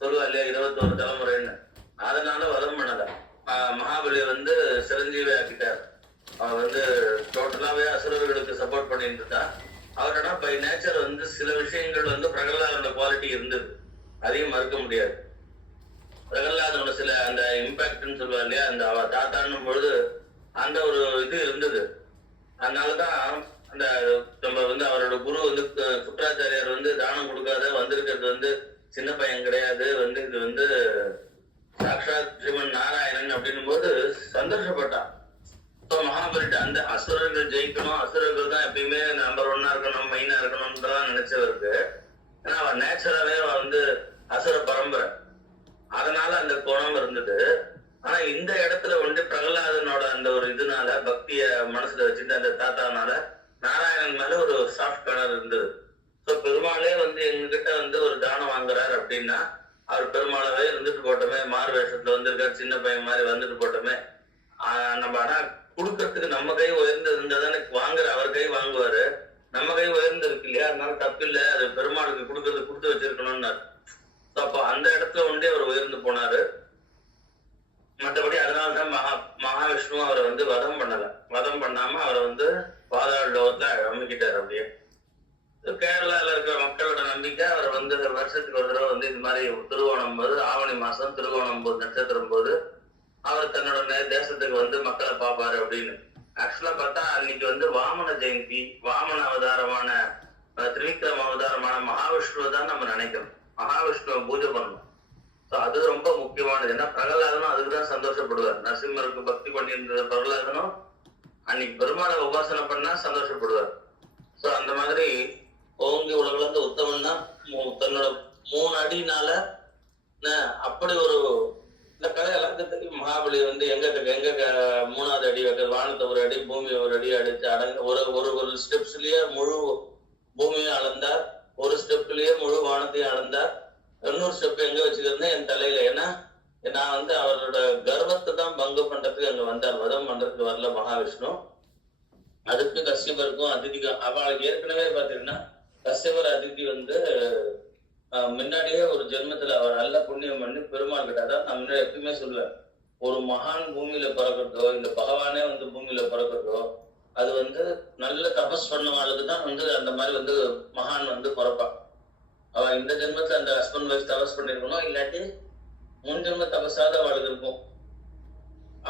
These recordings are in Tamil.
சொல்லுவா இல்லையா 21 தலைமுறைன்னு. அதனால வதம் பண்ணல. மகாபலி வந்து சிரஞ்சீவி ஆக்கிட்டார். அவர் வந்து டோட்டலாவே அசுரர்களுக்கு சப்போர்ட் பண்ணிட்டு இருந்தா. அவரோட பை நேச்சர் வந்து சில விஷயங்கள் வந்து பிரகலாதனோட குவாலிட்டி இருந்தது, அதையும் மறுக்க முடியாது. பிரகலாதனோட சில அந்த இம்பாக்ட்னு சொல்லுவா இல்லையா, அந்த அவ தாத்தான்னும் பொழுது அந்த ஒரு இது இருந்தது. அதனாலதான் அந்த நம்ம வந்து அவரோட குரு வந்து சுக்கராச்சாரியார் வந்து தானம் கொடுக்காத வந்திருக்கிறது வந்து சின்ன பையன் கிடையாது, வந்து இது வந்து சாக்ஷாத் ஸ்ரீமன் நாராயணன் அப்படின்னும் போது சந்தோஷப்பட்டான். மகாபலிட்ட அந்த அசுரர்கள் ஜெயிக்கணும், அசுரர்கள் தான் எப்பயுமே நம்பர் 1 இருக்கணும், மெயினா இருக்கணும்ன்றதான் நினைச்சவருக்கு. ஏன்னா அவன் நேச்சுரலாவே வந்து அசுர பரம்பரை, அதனால அந்த குணம் இருந்தது. ஆனா இந்த இடத்துல வந்து பிரகலாதனோட அந்த ஒரு இதனால பக்திய மனசுல வச்சுட்டு அந்த தாத்தானால நாராயணன் மேல ஒரு சாஃப்ட் கலர் இருந்தது. ஸோ பெருமாளே வந்து எங்ககிட்ட வந்து ஒரு தானம் வாங்குறாரு அப்படின்னா அவர் பெருமாளவே இருந்துட்டு போட்டோமே, மாறு வேஷத்துல வந்திருக்காரு, சின்ன பையன் மாதிரி வந்துட்டு போட்டோமே. நம்ம ஆனா கொடுக்கறதுக்கு நம்ம கை உயர்ந்து இருந்தா தானே வாங்குற அவர் கை வாங்குவாரு. நம்ம கை உயர்ந்து இருக்கு இல்லையா, அதனால தப்பு இல்லை, அது பெருமாளுக்கு கொடுக்கறது கொடுத்து வச்சிருக்கணும்னாரு. அப்போ அந்த இடத்துல ஒன்றே அவர் உயர்ந்து போனாரு. மற்றபடி அதனால்தான் மகாவிஷ்ணு அவரை வந்து வதம் பண்ணல. வதம் பண்ணாம அவரை வந்து பாதாள லோகத்துல அமைக்கிட்டார். அப்படியே கேரளால இருக்கிற மக்களோட நம்பிக்கை அவரை வந்து வருஷத்துக்கு ஒரு தடவை வந்து இது மாதிரி திருவோணம் போது, ஆவணி மாசம் திருவோணம் போது நட்சத்திரம் போது அவர் தன்னோட தேசத்துக்கு வந்து மக்களை பார்ப்பாரு அப்படின்னு. ஆக்சுவலா பார்த்தா அன்னைக்கு வந்து வாமன ஜெயந்தி, வாமன அவதாரமான திரிவிக்ரம அவதாரமான மகாவிஷ்ணுவை தான் நம்ம நினைக்கணும், மகாவிஷ்ணுவை பூஜை பண்ணணும். அது ரொம்ப முக்கியமானது. ஏன்னா பிரகலாதனும் அதுக்குதான் சந்தோஷப்படுவார். நரசிம்மருக்கு பக்தி பண்ணியிருந்த பிரகலாதனும் அன்னைக்கு பெருமாளை உபாசனை பண்ணா சந்தோஷப்படுவார். சோ அந்த மாதிரி ஓங்கி உலகளந்த உத்தமன் தான் தன்னோட 3 அடினால அப்படி ஒரு இந்த கதை எல்லாத்துக்கும் தெரியும். மகாபலி வந்து எங்க 3வது அடி வைக்கிறது, வானத்தை ஒரு அடி பூமி ஒரு அடி அடிச்சு அடங்க ஒரு ஸ்டெப்ஸ்லயே முழு பூமியும் அளந்தார், ஒரு ஸ்டெப்லயே முழு வானத்தையும் அளந்தார். இன்னொரு ஸ்டெப் எங்க வச்சுக்கிறேன்னா என் தலையில. ஏன்னா நான் வந்து அவரோட கர்வத்தை தான் பங்கம் பண்றதுக்கு அங்க வந்தார், வதம் பண்றதுக்கு வரல மகாவிஷ்ணு. அதுக்கு கஷ்யபருக்கும் அதிதிக்கும் அவளுக்கு ஏற்கனவே பாத்தீங்கன்னா கஷ்யபர் அதிதி வந்து முன்னாடியே ஒரு ஜென்மத்துல அவர் நல்ல புண்ணியம் பண்ணி பெருமாள் கிட்ட, அதான் நான் முன்னாடி எப்பயுமே சொல்லுவேன், ஒரு மகான் பூமியில பிறக்கிறதோ இல்ல பகவானே வந்து பூமியில பிறக்கிறதோ அது வந்து நல்ல தபஸ் பண்ணவாளுக்கு தான் வந்து அந்த மாதிரி வந்து மகான் வந்து பிறப்பான். அவன் இந்த ஜென்மத்துல அந்த ஹஸ்பண்ட் வைஃப் தபஸ் பண்ணிருக்கணும், இல்லாட்டி முன் ஜென்ம தபஸாத அவளுக்கு இருக்கும்.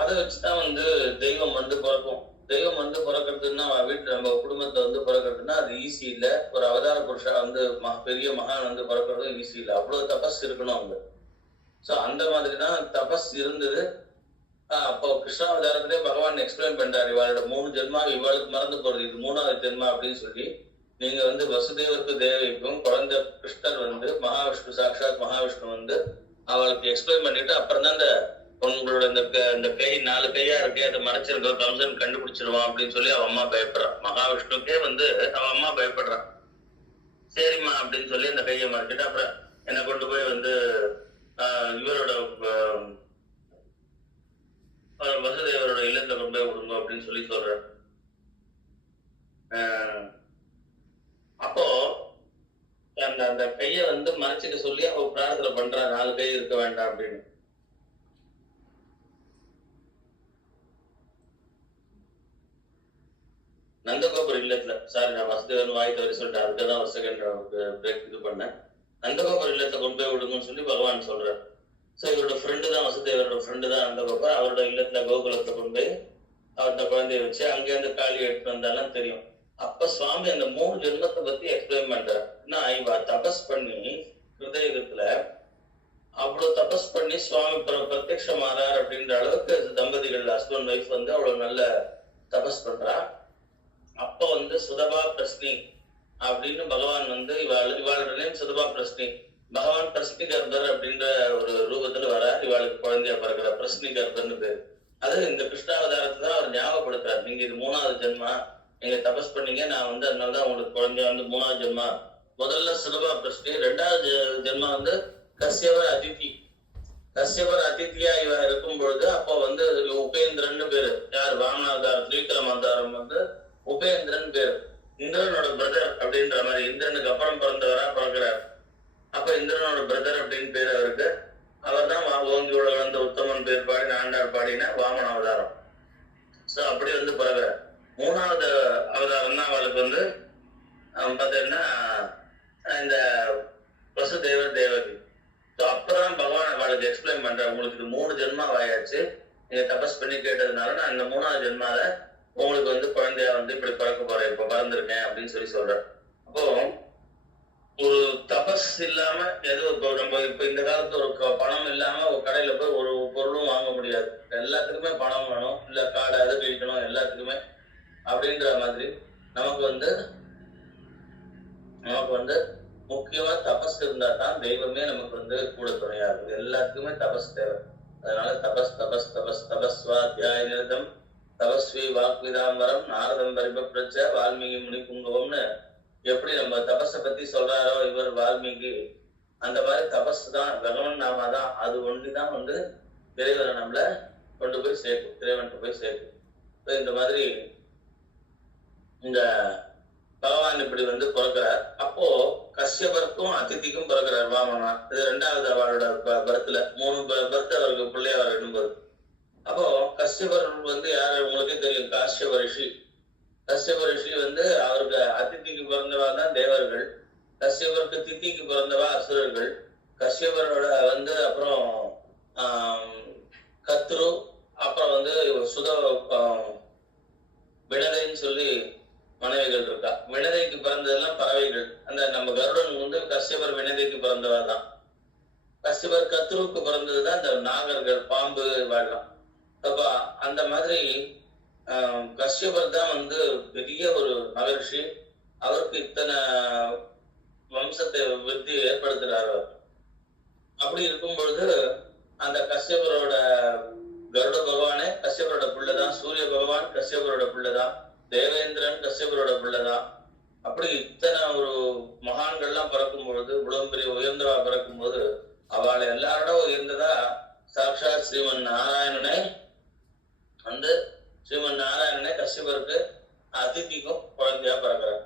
அதை வச்சுதான் வந்து தெய்வம் வந்து பிறக்கும். தெய்வம் வந்து பிறக்கிறதுன்னா வீட்டுல நம்ம குடும்பத்தை வந்து பிறக்கிறதுனா அது ஈஸி இல்லை. ஒரு அவதார புருஷா வந்து பெரிய மகான் வந்து பிறக்கிறதும் ஈஸி இல்லை, அவ்வளவு தபஸ் இருக்கணும் அவங்க. சோ அந்த மாதிரிதான் தபஸ் இருந்தது. அப்போ கிருஷ்ணாவதாரத்திலே பகவான் எக்ஸ்பிளைன் பண்றாரு, இவாளோட 3 ஜென்மா இவாளுக்கு மறந்து போறது, இது 3வது ஜென்மா அப்படின்னு சொல்லி. நீங்க வந்து வசுதேவருக்கு தேவைக்கும் குழந்தை கிருஷ்ணர் வந்து மகாவிஷ்ணு, சாட்சாத் மகாவிஷ்ணு வந்து அவளுக்கு எக்ஸ்பிளைன் பண்ணிட்டு அப்புறம் தான் உங்களோட இந்த கை 4 கையா இருக்கே அதை மறைச்சிருக்கோம், கம்சன் கண்டுபிடிச்சிருவான் அப்படின்னு சொல்லி அவ அம்மா பயப்படுறான். மகாவிஷ்ணுக்கே வந்து அவ அம்மா பயப்படுறான். சரிம்மா அப்படின்னு சொல்லி அந்த கையை மறைச்சிட்டு அப்புறம் என்னை கொண்டு போய் வந்து இவரோட வசுதேவரோட இல்லத்துல கொண்டு போய் விடுங்க அப்படின்னு சொல்லி சொல்றேன். அப்போ அந்த கையை வந்து மறைச்சிக்க சொல்லி அவ பிரார்த்தனை பண்றா, 4 கை இருக்க வேண்டாம் அப்படின்னு. நந்தகோபுர இல்லத்துல, சாரி நான் வசுதேவன் வாய் தவறி சொல்லிட்டேன், அதுக்காதான் ஒரு செகண்ட் பிரேக் இது பண்ணேன். நந்தகோபுர இல்லத்தை கொண்டு போய் விடுங்கன்னு சொல்லி பகவான் சொல்றார். சோ இவரோட ஃப்ரெண்டு தான் வசுதேவரோட ஃப்ரெண்டு தான் நந்தகோபர். அவரோட இல்லத்துல கோகுலத்தை கொண்டு போய் அவர்கிட்ட குழந்தைய வச்சு அங்கேருந்து காளி எடுத்து வந்தாலும் தெரியும். அப்ப சுவாமி அந்த 3 ஜென்மத்தை பத்தி எக்ஸ்பிளைன் பண்றார். இவ தபஸ் பண்ணி ஹிருதயத்துல அவ்வளவு தபஸ் பண்ணி சுவாமி பிரத்யக்ஷமாறார் அப்படின்ற அளவுக்கு தம்பதிகள் ஹஸ்பண்ட் ஒய்ஃப் வந்து அவ்வளவு நல்ல தபஸ் பண்றா. அப்ப வந்து சுதபா பிரஸ்னி அப்படின்னு பகவான் வந்து இவாளோட நேம் சுதபா பிரஸ்னி. பகவான் பிரஸ்னி கர்ப்பர் அப்படின்ற ஒரு ரூபத்துல வர இவாளுக்கு குழந்தையா பிறகுற பிரஸ்னி கர்ப்பர்னு பேரு. அது இந்த கிருஷ்ணாவதாரத்துல அவர் ஞாபகப்படுத்துறாரு, நீங்க இது 3வது ஜென்மா, நீங்க தபஸ் பண்ணீங்க, நான் வந்து அதனாலதான் உங்களுக்கு குழந்தைய வந்து 3வது ஜென்மா. முதல்ல சுதபா பிரஸ்னி, 2வது ஜென்மா வந்து கஷ்யபர் அதிதி. கஷ்யபர் அதிதியா இவ இருக்கும் பொழுது அப்போ வந்து உபேந்திரன் பேரு. யார் வாமனாவதாரம் திரிவிக்ரம அவதாரம் வந்து உபேந்திரன் பேரு. இந்திரனோட பிரதர் அப்படின்ற மாதிரி, இந்திரனுக்கு அப்புறம் பிறந்தவரா பிறக்கிறார். அப்ப இந்திரனோட பிரதர் அப்படின்னு பேரு அவருக்கு. ஸோ அப்படி வந்து பிறகுறார். 3வது அவதாரம் தான் அவளுக்கு வந்து பார்த்தீங்கன்னா இந்த வசுதேவர் தேவகி. ஸோ அப்பதான் பகவான் அவளுக்கு எக்ஸ்பிளைன் பண்றேன், உங்களுக்கு இது 3 ஜென்மாவாயாச்சு, நீங்க தபஸ் பண்ணி கேட்டதுனால நான் இந்த 3வது ஜென்மால உங்களுக்கு வந்து குழந்தையா வந்து இப்படி பிறக்க போறேன், இப்ப பிறந்திருக்கேன் அப்படின்னு சொல்லி சொல்றேன். அப்போ ஒரு தபஸ் இல்லாம எதுவும் இப்போ நம்ம இப்ப இந்த காலத்துல ஒரு பணம் இல்லாம ஒரு கடையில போய் ஒரு பொருளும் வாங்க முடியாது. எல்லாத்துக்குமே பணம் வேணும், இல்ல காடை அது கழிக்கணும், எல்லாத்துக்குமே அப்படின்ற மாதிரி நமக்கு வந்து முக்கியமா தபஸ் இருந்தா தான் தெய்வமே நமக்கு வந்து கூட துணையா இருக்குது. எல்லாத்துக்குமே தபஸ் தேவை. அதனால தபஸ் தபஸ் தபஸ் தபஸ்வா தியாய நிரதம் தபஸ்வி வாக்விதாம்பரம் நாரதம் பரிபப்ரச்ச வால்மீகி முனி புங்கவம்னு எப்படி நம்ம தபஸை பத்தி சொல்றாரோ இவர் வால்மீகி, அந்த மாதிரி தபஸ் தான் பகவன் நாமா தான். அது ஒன்றுதான் வந்து இறைவனை நம்மள கொண்டு போய் சேர்க்கும், இறைவன்ட்டு போய் சேர்க்கும். இந்த மாதிரி இந்த பகவான் இப்படி வந்து பிறக்கிறார். அப்போ கஷ்யபருக்கும் அதிதிக்கும் பிறக்கிறார் வாமனா. இது 2வது அவளோட பர்த்ல 3 பர்த் அவருக்கு பிள்ளையா வரும்போது. அப்போ கஷ்யபர் வந்து யாரு உங்களுக்கே தெரியும், காஷ்யப ரிஷி. கஷ்யப ரிஷி வந்து அவருக்கு அதிதிக்கு பிறந்தவா தான் தேவர்கள், கஷ்யபருக்கு தித்திக்கு பிறந்தவா அசுரர்கள். கஷ்யபரோட வந்து அப்புறம் கத்ரு, அப்புறம் வந்து வினதைன்னு சொல்லி மனைவிகள் இருக்கா. வினதைக்கு பிறந்ததெல்லாம் பறவைகள். அந்த நம்ம கருடன் வந்து கஷ்யபர் வினதைக்கு பிறந்தவா தான். கஷ்யபர் கத்ருக்கு பிறந்ததுதான் இந்த நாகர்கள், பாம்பு வாழலாம். அப்ப அந்த மாதிரி கஷ்யபர் தான் வந்து பெரிய ஒரு மகர்ஷி. அவருக்கு இத்தனை வம்சத்தை விருத்தி ஏற்படுத்துறாரு. அப்படி இருக்கும் பொழுது அந்த கஷ்யபரோட கருட பகவானே கஷ்யபரோட பிள்ளைதான், சூரிய பகவான் கஷ்யபரோட பிள்ளைதான், தேவேந்திரன் கஷ்யபரோட பிள்ளைதான். அப்படி இத்தனை ஒரு மகான்கள்லாம் பிறக்கும் பொழுது, இவ்வளவு பெரிய உயர்ந்தவா பிறக்கும் போது அவளை எல்லாரோட உயர்ந்ததா சாட்சாத் ஸ்ரீமன் நாராயணனே வந்து ஸ்ரீமன் நாராயணனே கஷ்யபருக்கு அதிதிக்கும் குழந்தையா பிறக்கிறார்.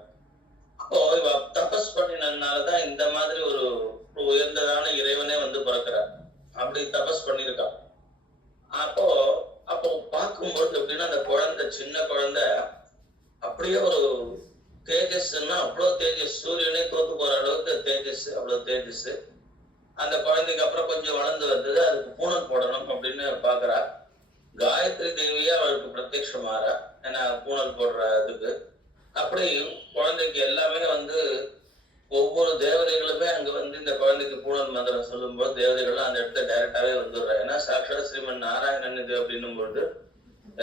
அப்போ இவ தபஸ் பண்ணினதுனாலதான் இந்த மாதிரி ஒரு உயர்ந்ததான இறைவனே வந்து பிறக்கிறார். அப்படி தபஸ் பண்ணிருக்கான். அப்போ பார்க்கும்போது எப்படின்னா அந்த குழந்தை, சின்ன குழந்தை அப்படியே ஒரு தேஜஸ்ன்னா அவ்வளவு தேஜஸ், சூரியனே தோத்து போற அளவுக்கு தேஜஸ், அவ்வளவு தேஜஸ். அந்த குழந்தைக்கு அப்புறம் கொஞ்சம் வளர்ந்து வந்தது, அதுக்கு பூணல் போடணும் அப்படின்னு பாக்குறா. காயத்ரி தேவியா அவளுக்கு பிரத்யட்சமாறா, ஏன்னா பூணல் போடுற இதுக்கு. அப்படி குழந்தைக்கு எல்லாமே வந்து ஒவ்வொரு தேவதைகளுமே அங்க வந்து இந்த குழந்தைக்கு பூணல் மந்திரம் சொல்லும் போது தேவதைகளும் அந்த இடத்துல டைரக்டாவே வந்துடுறா. ஏன்னா சாட்சாத் ஸ்ரீமன் நாராயணன் இது அப்படின்னும் பொழுது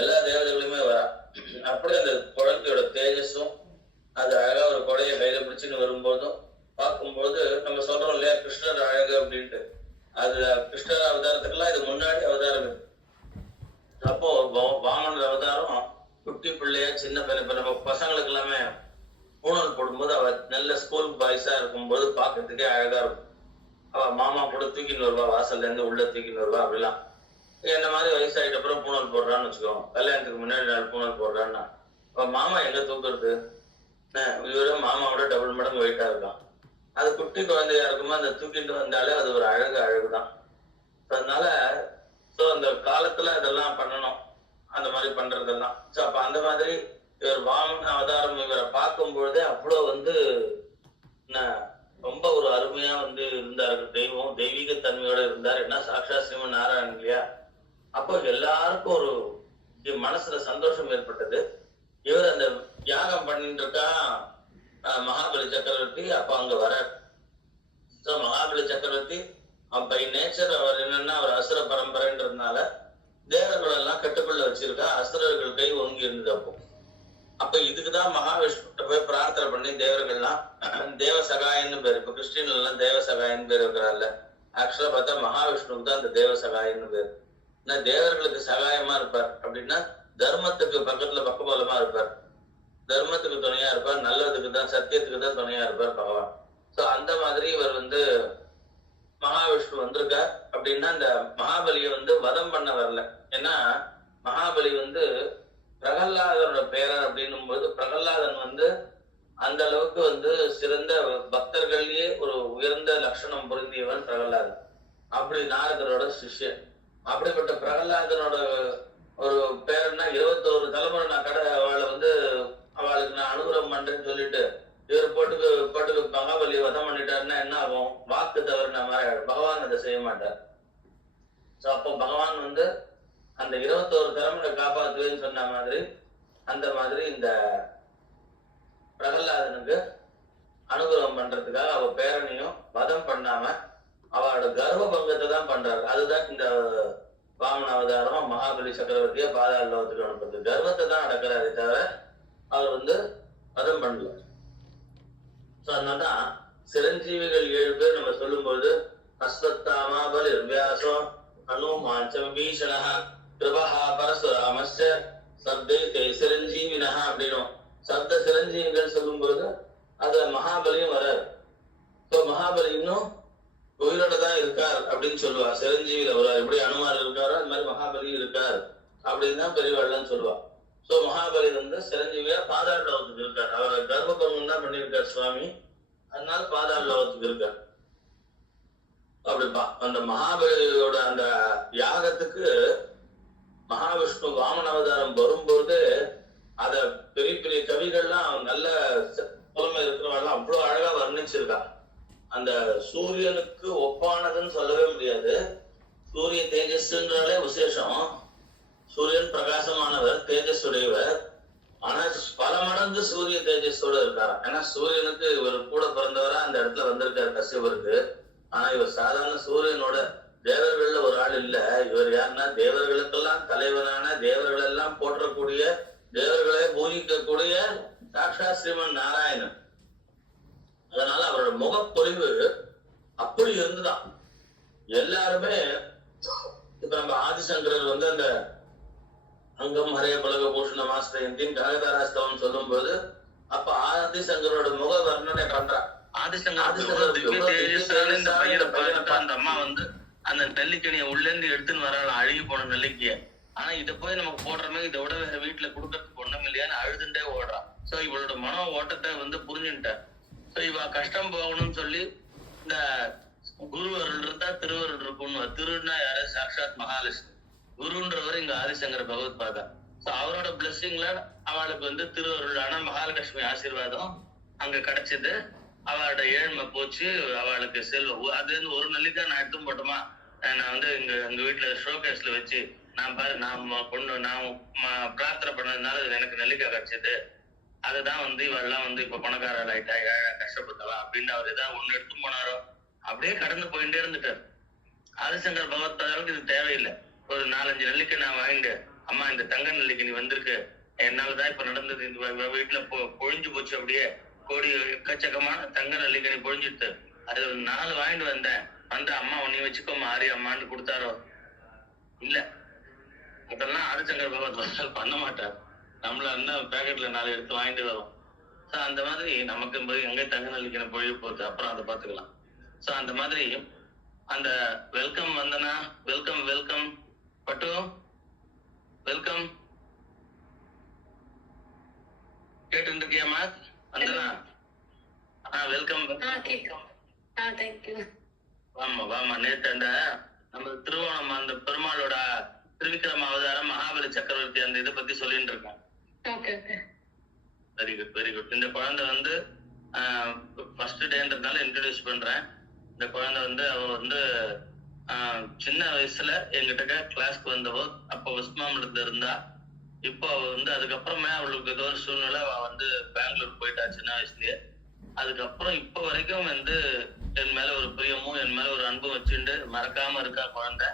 எல்லா தேவதைகளுமே வரா. அப்படி அந்த குழந்தையோட தேஜஸும் அது அழகா ஒரு கொடையை கையில பிடிச்சுன்னு வரும்போதும் பார்க்கும்போது நம்ம சொல்றோம் இல்லையா, கிருஷ்ணர் அழகு அப்படின்ட்டு. அது கிருஷ்ணர் அவதாரத்துக்கெல்லாம் இது முன்னாடி அவதாரம். அப்போ வாமனர் அவதாரம் குட்டி பிள்ளையா சின்ன பையன், நம்ம பசங்களுக்கு எல்லாமே பூணல் போடும்போது அவ நல்ல ஸ்கூல் பாய்ஸா இருக்கும்போது பாக்கிறதுக்கே அழகா இருக்கும். அவ மாமா கூட தூக்கின்னு வருவா, வாசல்ல இருந்து உள்ள தூக்கின்னு வருவா. அப்படிலாம் என்ன மாதிரி வயசாயிட்ட அப்புறம் பூணல் போடுறான்னு வச்சுக்கோங்க, கல்யாணத்துக்கு முன்னாடி நாள் பூணல் போடுறான்னா அவ மாமா எங்க தூக்குறது, இவரும் மாமாவோட டபுள் மடங்கு வெயிட்டா இருக்கான். அது குட்டி குழந்தையா இருக்குமா, அந்த தூக்கிட்டு வந்தாலே அது ஒரு அழகுதான். அதனால அந்த காலத்துல இதெல்லாம் பண்ணணும், அந்த மாதிரி பண்றதெல்லாம். அப்ப அந்த மாதிரி இவர் வாமன அவதாரம் இவரை பார்க்கும் பொழுதே அவ்வளவு வந்து ரொம்ப ஒரு அருமையா வந்து இருந்தாரு. தெய்வம் தெய்வீக தன்மையோட இருந்தார். என்ன சாட்சாத் ஸ்ரீமன் நாராயணன் இல்லையா. அப்போ எல்லாருக்கும் ஒரு மனசுல சந்தோஷம் ஏற்பட்டது. இவர் அந்த யாகம் பண்ணிட்டு இருக்கா மகாபலி சக்கரவர்த்தி. அப்ப அங்க வர மகாபலி சக்கரவர்த்தி பை நேச்சர் அவர் என்னன்னா அவர் அசுர பரம்பரைன்றதுனால தேவர்கள் எல்லாம் கட்டுக்குள்ள வச்சிருக்கா. அசுரர்கள் கை ஓங்கி இருந்தது. அப்ப இதுக்குதான் மகாவிஷ்ணு போய் பிரார்த்தனை பண்ணி தேவர்கள்லாம் தேவ சகாயன்னு பேர். இப்ப கிறிஸ்டின்ல எல்லாம் தேவ சகாயன்னு பேர் இருக்கிறாள்ல, ஆக்சுவலா பார்த்தா மகாவிஷ்ணுக்கு தான் அந்த தேவ சகாயன்னு பேர். ஏன்னா தேவர்களுக்கு சகாயமா இருப்பார் அப்படின்னா தர்மத்துக்கு பக்கத்துல பக்கபலமா இருப்பார், தர்மத்துக்கு துணையா இருப்பார், நல்லதுக்கு தான் சத்தியத்துக்கு தான் துணையா இருப்பார் பகவான். சோ அந்த மாதிரி இவர் வந்து மகாவிஷ்ணு வந்திருக்கார். அப்படின்னா இந்த மகாபலியை வந்து வதம் பண்ண வரல. ஏன்னா மகாபலி வந்து பிரகல்லாதனோட பேரர் அப்படின்னும் போது பிரகல்லாதன் வந்து அந்த அளவுக்கு வந்து சிறந்த பக்தர்கள்லயே ஒரு உயர்ந்த லட்சணம் பொருந்தியவன் பிரகல்லாதன். அப்படி நாரதரோட சிஷ்யன். அப்படிப்பட்ட பிரகல்லாதனோட ஒரு பேரன்னா 21 தலைமுறை நான் அவளை வந்து அவளுக்கு நான் அனுகிரகம் பண்றேன்னு சொல்லிட்டு இவர் போட்டுக்கு மகாபலி வதம் பண்ணிட்டாருன்னா என்ன ஆகும்? வாக்கு தவறுன மாதிரி ஆயிடும். பகவான் அதை செய்ய மாட்டார். சோ அப்போ பகவான் வந்து அந்த 21 தலைமுறை காப்பாத்துவேன்னு சொன்ன மாதிரி அந்த மாதிரி இந்த பிரகலாதனுக்கு அனுகிரகம் பண்றதுக்காக அவ பேரனையும் வதம் பண்ணாம அவளோட கர்வ பங்கத்தை தான் பண்றாரு. அதுதான் இந்த வாமன அவதாரம் மகாபலி சக்கரவர்த்தியா பாதாள லோகத்துக்கு அனுப்புறது. கர்வத்தை தான் அடக்கிறாரே தவிர அவர் வந்து வதம் பண்ணல. சோ அதனாலதான் சிரஞ்சீவிகள் 7 பேர் நம்ம சொல்லும்போது அஸ்வத்தாமா பலிர் வியாசம் அனுமான் விபீஷணஹ கிருபஹா பரசுராமஸ்ச சப்தைதே சிரஞ்சீவினஹ அப்படின்னும். சப்த சிரஞ்சீவிகள் சொல்லும்போது அது மகாபலியும் வராரு. சோ மகாபலி இன்னும் உயிரோட தான் இருக்கார் அப்படின்னு சொல்லுவா. சிரஞ்சீவியில வருவார். எப்படி அனுமார் இருக்காரோ அது மாதிரி மகாபலியும் இருக்கார் அப்படின்னு தான் பெரியவாள்லாம் சொல்லுவா. சோ மகாபலி வந்து சிரஞ்சீவியா பாதாள லோகத்துக்கு இருக்கார். அவர் கர்ப்பபங்கம் தான் பண்ணியிருக்கார் சுவாமி. அதனால பாதாள லோகத்துக்கு இருக்கார். அப்படிப்பா அந்த மகாபலியோட அந்த யாகத்துக்கு மகாவிஷ்ணு வாமன அவதாரம் வரும்போது அத பெரிய பெரிய கவிகள்லாம் நல்ல புலமை இருக்கிறவெல்லாம் அவ்வளவு அழகா வர்ணிச்சிருக்கா. அந்த சூரியனுக்கு ஒப்பானதுன்னு சொல்லவே முடியாது. சூரிய தேஜஸ்ன்றாலே விசேஷம். சூரியன் பிரகாசமானவர், தேஜஸ் உடையவர். ஆனா பல மடங்கு சூரிய தேஜஸோட இருக்காரு. ஏன்னா சூரியனுக்கு இவர் கூட பிறந்தவரா அந்த இடத்துல வந்திருக்காரு கஷ்யபருக்கு. ஆனா இவர் சாதாரண சூரியனோட தேவர்கள்ல ஒரு ஆள் இல்ல. இவர் யாருன்னா தேவர்களுக்கெல்லாம் தலைவரான, தேவர்கள் எல்லாம் போற்றக்கூடிய, தேவர்களை பூஜிக்கக்கூடிய சாட்சாத் ஸ்ரீமன் நாராயணன். அதனால அவரோட முகப்பொழிவு அப்படி இருந்துதான். எல்லாருமே இப்ப நம்ம ஆதிசங்கரர் வந்து அந்த அங்கம் ஹரே பலக பூஷண மாஸ்திரத்தின் கனகதாராஸ்தவம் சொல்லும் போது அப்ப ஆதிசங்கரோட முக வர்ணனை பண்றார். அந்த அம்மா வந்து அந்த நெல்லிக்கனிய உள்ள இருந்து எடுத்துன்னு வராள், அழுகி போன நெல்லிக்கைய. ஆனா இதை போய் நமக்கு போடுறமே, இதை விட வேற வீட்டுல கொடுக்கறதுக்கு ஒண்ணும் இல்லையான்னு அழுதுண்டே ஓடுறான். சோ இவளோட மன ஓட்டத்தை வந்து புரிஞ்சுட்டார். சோ இவ கஷ்டம் போகணும்னு சொல்லி இந்த குருவருள் இருந்தா திருவருள் இருக்கும்னு. திருன்னா யாரு? சாட்சாத் மகாலட்சுமி. குருன்றவர் இங்க ஆதிசங்கர பகவத் பாதா. சோ அவரோட பிளஸ்ஸிங்ல அவளுக்கு வந்து திருவருளான மகாலட்சுமி ஆசீர்வாதம் அங்க கிடைச்சது. அவளோட ஏழ்மை போச்சு, அவளுக்கு செல்வம். அது வந்து ஒரு நெல்லிக்காய் நான் எடுத்து போட்டோமா, நான் வந்து எங்க வீட்டுல ஷோகேஸ்ல வச்சு நான் பிரார்த்தனை பண்ணதுனால எனக்கு நெல்லிக்காய் கிடைச்சது. அதுதான் வந்து இவெல்லாம் வந்து இப்ப பணக்காரர் ஆயிட்டா, கஷ்டப்பட்டலாம் அப்படின்னு அவர் ஏதாவது ஒண்ணு எடுத்து போனாரோ அப்படியே கடந்து போயிட்டே இருந்துட்டார். ஆதிசங்கர் பகவத்தாருக்கு இது தேவையில்லை. ஒரு 4-5 நெல்லிக்காய் நான் வாங்கிட்டு, அம்மா இந்த தங்க நெல்லிக்காய் நீ வந்திருக்கு, என்னாலதான் இப்ப நடந்தது, இந்த வீட்டுல பொழிஞ்சு போச்சு, அப்படியே கோடி எக்கச்சக்கமான தங்க நெல்லிக்காய் பொழிஞ்சிட்டு அது 4 வாங்கிட்டு வந்தேன், வந்து அம்மா உன்னையும் வச்சுக்கோமா ஆரி அம்மான்னு கொடுத்தாரோ? இல்ல, அதெல்லாம் ஆதிசங்கர் பகவத் பண்ண மாட்டார். நம்மள இருந்தா பேக்கெட்ல 4 எடுத்து வாங்கிட்டு வரும். சோ அந்த மாதிரி நமக்கு எங்க தங்க நெல்லிக்காய் பொழிய போகுது, அப்புறம் அதை பாத்துக்கலாம். சோ அந்த மாதிரி அந்த வெல்கம் வந்தனா, வெல்கம் வெல்கம் பட்டு, வெல்கம் கேட்டு இருக்கியாமா வந்தனா? வெல்கம். வாமா வாமா. நேத்து அந்த நம்ம திருவோணம் அந்த பெருமாளோட திருவிக்ரம அவதாரம் மகாபலி சக்கரவர்த்தி அந்த இதை பத்தி சொல்லிட்டு இருக்கேன். Very good very good. இந்த குழந்தை வந்து ஃபர்ஸ்ட் டேன்றதுனால இன்ட்ரோடியூஸ் பண்றேன். இந்த குழந்தை வந்து அவ வந்து சின்ன வயசுல எங்கிட்ட கிளாஸ்க்கு வந்தவோ அப்போ விஸ்மாமிடத்துல இருந்தா. இப்போ அவ வந்து அதுக்கப்புறமே அவளுக்கு ஏதோ ஒரு சூழ்நிலை அவ வந்து பெங்களூர் போயிட்டா சின்ன வயசுலயே. அதுக்கப்புறம் இப்ப வரைக்கும் வந்து என் மேல ஒரு பிரியமும் என் மேல ஒரு அன்பும் வச்சுட்டு மறக்காம இருக்கா குழந்தை.